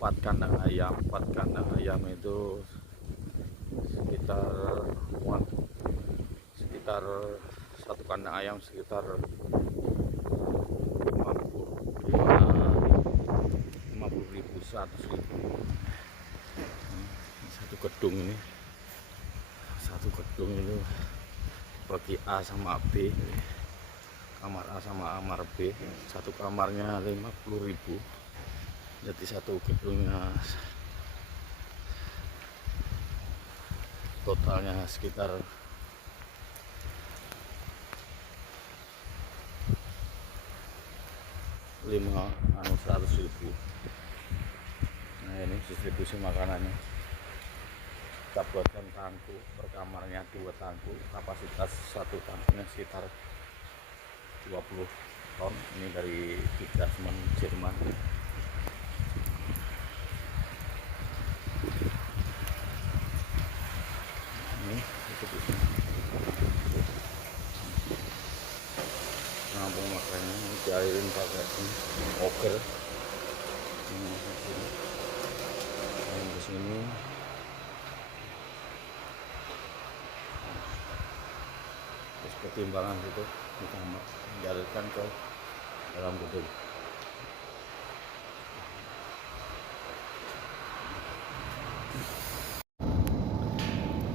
empat kandang ayam itu sekitar sekitar satu kandang ayam sekitar 50.000 100.000. Satu gedung ini, satu gedung itu bagi A sama B, kamar A sama kamar B, satu kamarnya 50.000, jadi satu gedungnya totalnya sekitar 100.000. Nah ini distribusi makanannya, kita buatkan tangku, per kamarnya 2 tangku, kapasitas satu tangkunya sekitar 20 ton. Ini dari Gasman Jerman. Ini distribusi nampung makanannya, dialirin pakai oker. Ini ke sini. Terus pertimbangan itu ditambah dialirkan ke dalam gedung.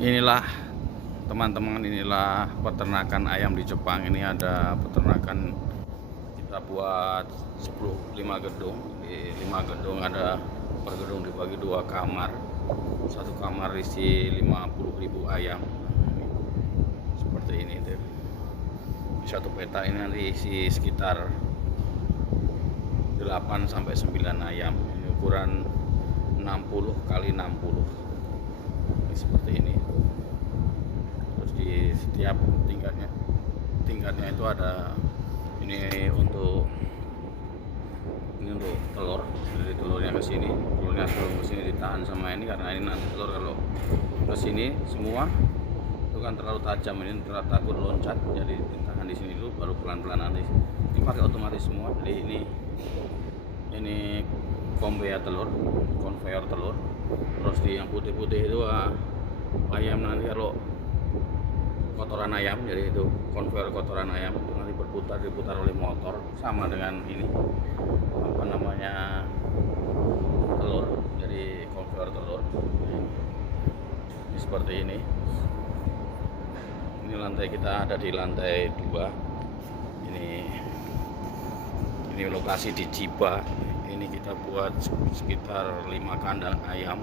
Inilah teman-teman, inilah peternakan ayam di Jepang. Ini ada peternakan, kita buat 5 gedung. Di 5 gedung ada per gedung dibagi 2 kamar. Satu kamar isi 50.000 ayam. Seperti ini tuh. Satu peta ini nanti isi sekitar 8 sampai 9 ayam. Ini ukuran 60 kali 60. Ini seperti ini. Terus di setiap tingkatnya itu ada ini untuk telur. Dari telurnya ke sini, telurnya sebelum ke sini ditahan sama ini, karena ini nanti telur kalau ke sini semua itu kan terlalu tajam, ini takut loncat, jadi ditahan di sini dulu, baru pelan-pelan nanti. Ini pakai otomatis semua. Jadi ini konveyor telur. Terus di yang putih-putih itu ayam nanti kalau kotoran ayam, jadi itu konveyor kotoran ayam itu nanti diputar oleh motor, sama dengan ini apa namanya telur, jadi konveyor telur. Ini seperti ini. Ini lantai, kita ada di lantai 2. Ini lokasi di Chiba. Ini kita buat sekitar 5 kandang ayam.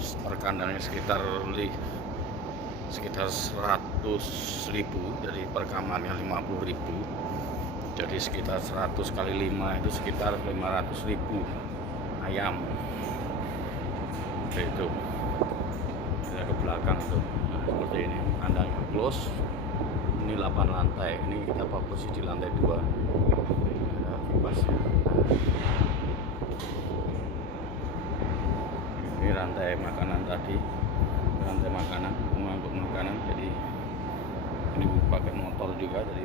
Per kandangnya sekitar 100.000, jadi per kamarnya 50.000. Jadi sekitar 100 kali 5 itu sekitar 500.000 ayam. Itu kita ke belakang itu. Nah, seperti ini kandangnya close. Ini 8 lantai. Ini kita fokus di lantai 2. Ada kipasnya. Ini rantai makanan tadi, rantai makanan, mengangkut makanan. Jadi ini pakai motor juga, jadi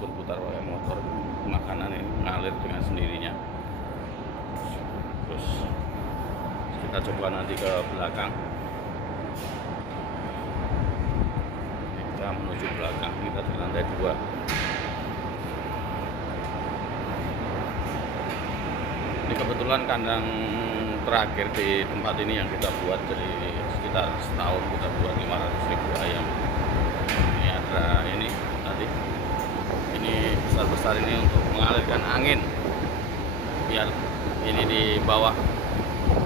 berputar pakai motor. Makanan ini mengalir dengan sendirinya. Terus kita coba nanti ke belakang. Kita menuju belakang, kita di lantai 2. Ini kebetulan kandang terakhir di tempat ini yang kita buat, jadi sekitar setahun kita buat 500.000 ayam. Ini ada ini tadi, ini besar-besar ini untuk mengalirkan angin, biar ini di bawah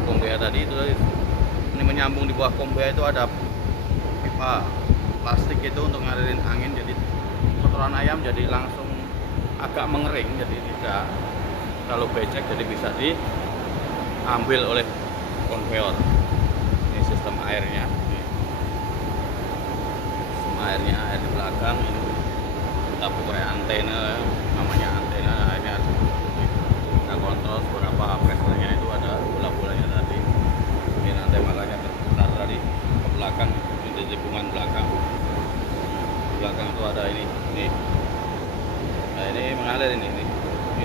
konveyor tadi itu, ini menyambung di bawah konveyor itu ada pipa plastik itu untuk ngalirin angin, jadi kotoran ayam jadi langsung agak mengering, jadi tidak terlalu becek, jadi bisa diambil oleh konveyor. Ini sistem airnya, air di belakang. Ini kita pakai antena, namanya antena. Airnya kita kontrol berapa pressure-nya, itu ada bola-bolanya tadi. Ini nanti makanya terputar tadi ke belakang, ini tikungan belakang. Belakang itu ada ini. Nah, ini mengalir ini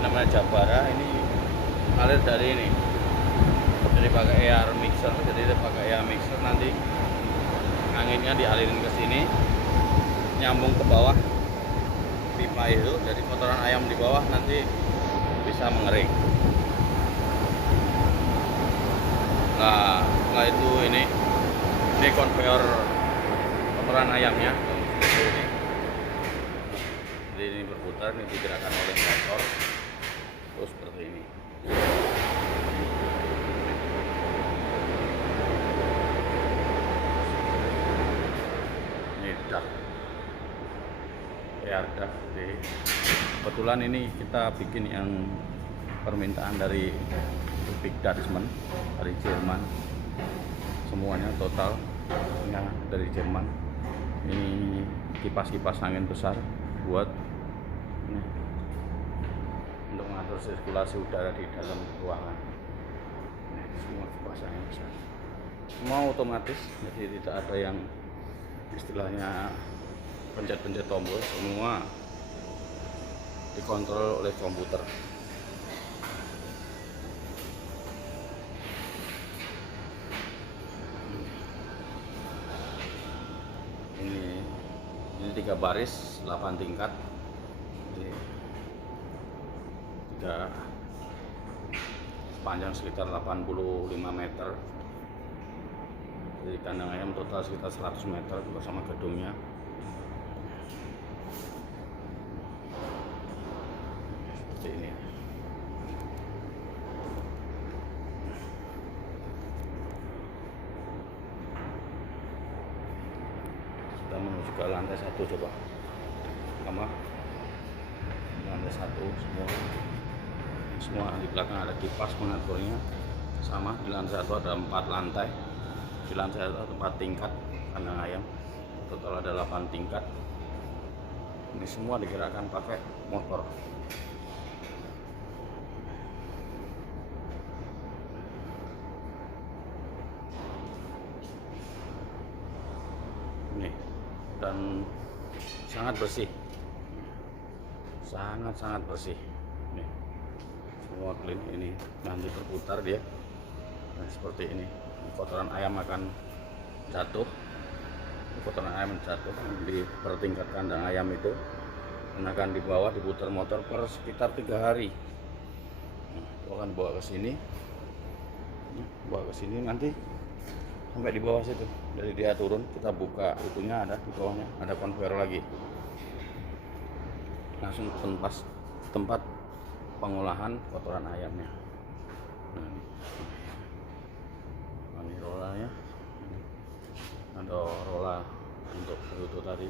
namanya Jabara. Ini mengalir dari ini dipakai air mixer, jadi dia pakai air mixer, nanti anginnya dialirin ke sini nyambung ke bawah pipa itu, jadi kotoran ayam di bawah nanti bisa mengering. Nah setelah itu ini konveyor kotoran ayamnya seperti ini. Jadi ini berputar, ini digerakkan oleh motor terus seperti ini. Ini dak air dak. Kebetulan ini kita bikin yang permintaan dari Big Dutchman dari Jerman, semuanya totalnya dari Jerman. Ini kipas-kipas angin besar buat ini, untuk mengatur sirkulasi udara di dalam ruangan. Ini semua kipas angin besar, semua otomatis, jadi tidak ada yang istilahnya pencet-pencet tombol, semua dikontrol oleh komputer. Ini 3 baris 8 tingkat, jadi sepanjang sekitar 85 meter. Jadi kandang ayam total sekitar 100 meter bersama gedungnya. Seperti ini. Kita menuju ke lantai 1, coba. Sama lantai 1 semua di belakang ada kipas mengaturnya. Sama di lantai 1 ada 4 lantai. Di lantai 1 ada 4 tingkat kandang ayam, total ada 8 tingkat. Ini semua digerakkan pakai motor. Ini dan sangat bersih, sangat bersih. Nih semua clean. Ini nanti berputar dia. Nah seperti ini, kotoran ayam akan jatuh, kotoran ayam jatuh di pertingkat kandang ayam itu, dan akan dibawa diputar motor per sekitar 3 hari. Nah, itu akan bawa ke sini, nanti sampai di bawah situ. Jadi dia turun, kita buka itunya, ada di bawahnya ada konveyor lagi, langsung ke tempat pengolahan kotoran ayamnya. Nah, ini rolanya, ada rola untuk itu tadi.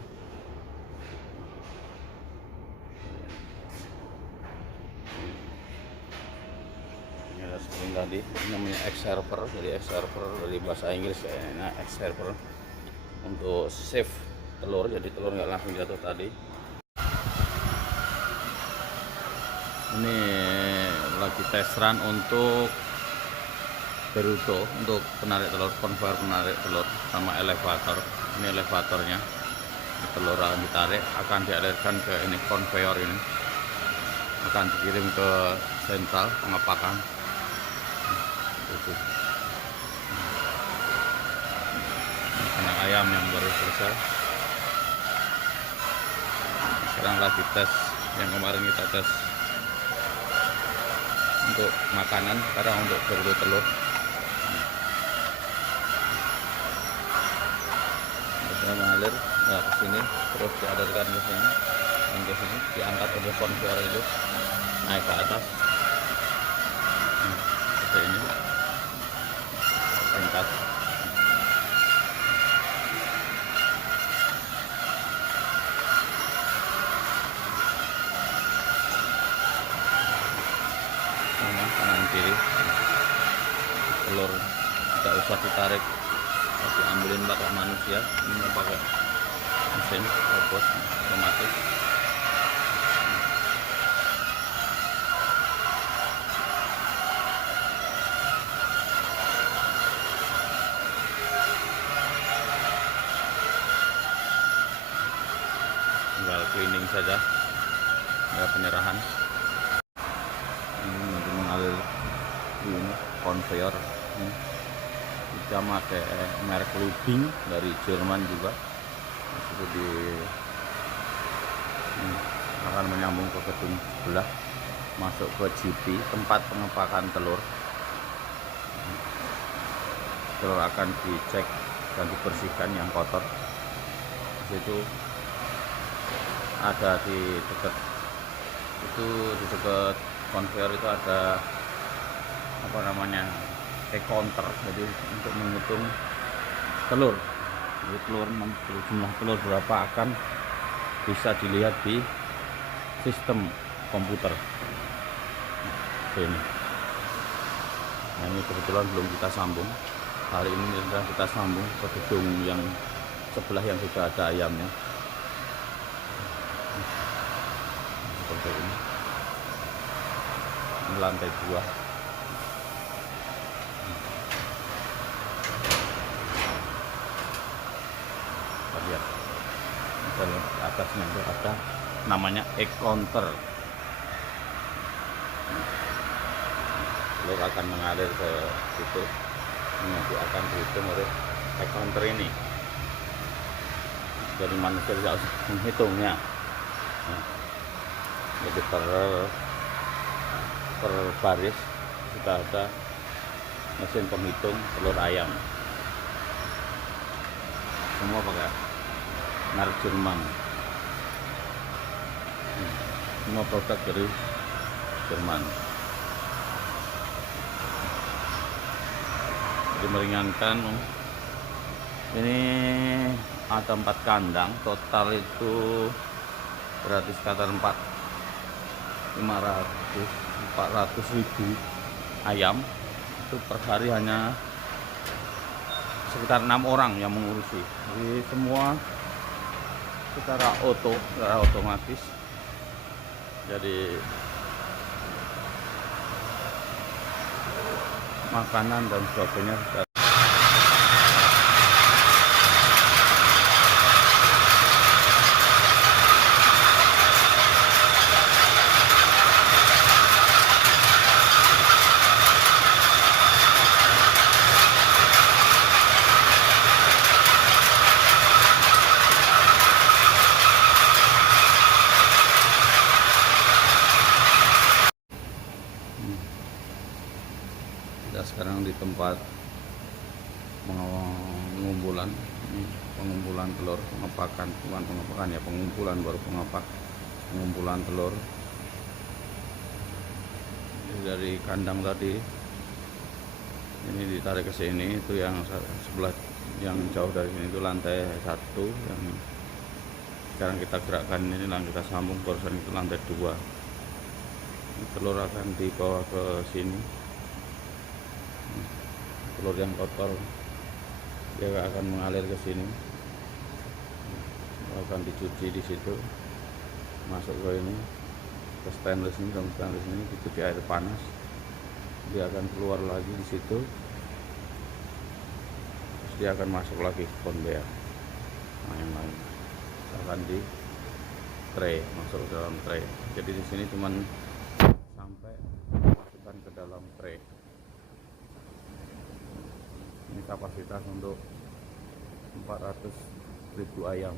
Ini ada seperti tadi, ini namanya X-server. Jadi X-server dari bahasa Inggris kayaknya, X-server untuk save telur, jadi telur nggak langsung jatuh tadi. Ini lagi tes run untuk Beruto, untuk penarik telur, konveyor penarik telur sama elevator. Ini elevatornya, telur akan ditarik, akan dialirkan ke ini konveyor, ini akan dikirim ke sentral pengepakan. Itu kandang ayam yang baru selesai. Sekarang lagi tes yang kemarin kita tes untuk makanan, sekarang untuk berburu telur. Sudah mengalir ke sini, terus dialirkan ke sini, dan ke sini diangkat oleh konveyor itu naik ke atas. Seperti ini tingkat. Kanan kiri, telur tidak usah ditarik, diambilin pakai manusia. Ini pakai mesin robot otomatis. Tinggal cleaning saja, ya penyerahan. Ini mengalir ini konveyor. Kita pakai merek Lubing dari Jerman juga. Itu akan menyambung ke gedung sebelah, masuk ke GP, tempat pengepakan telur. Telur akan dicek dan dibersihkan yang kotor. Di situ ada di dekat konveyor itu ada apa namanya, counter, jadi untuk menghitung telur. Jadi jumlah telur berapa akan bisa dilihat di sistem komputer. Ini. Nah, ini kebetulan belum kita sambung. Hari ini sudah kita sambung ke gedung yang sebelah yang sudah ada ayamnya. Seperti ini. Ini lantai 2. Kita lihat. Dan di atasnya itu ada namanya e-counter. Telur akan mengalir ke situ, nanti akan dihitung oleh e-counter ini. Jadi manusia tidak harus menghitungnya. Jadi per baris sudah ada mesin penghitung telur ayam. Semua pakai merek Jerman. Semua produk dari Jerman. Jadi meringankan. Ini ada 4 kandang, total itu berarti sekitar 400.000 ayam. Itu per hari hanya sekitar 6 orang yang mengurusi. Jadi semua secara otomatis. Jadi makanan dan sebagainya sudah. Kita sekarang di tempat pengumpulan telur, pengepakan, bukan pengepakan ya, pengumpulan, baru pengumpulan telur. Jadi dari kandang tadi ini ditarik ke sini, itu yang sebelah yang jauh dari sini itu lantai 1, yang sekarang kita gerakkan ini, langsung kita sambung barusan itu lantai 2. Telur akan dibawa ke sini. Telur yang kotor dia akan mengalir ke sini, akan dicuci di situ, masuk ke ini, ke stainless ini, dong stainless ini dicuci air panas, dia akan keluar lagi di situ, terus dia akan masuk lagi ke konveyor. Nah, yang lain akan di tray, masuk ke dalam tray. Jadi di sini cuman sampai masukkan ke dalam tray. Ini kapasitas untuk 400.000 ayam.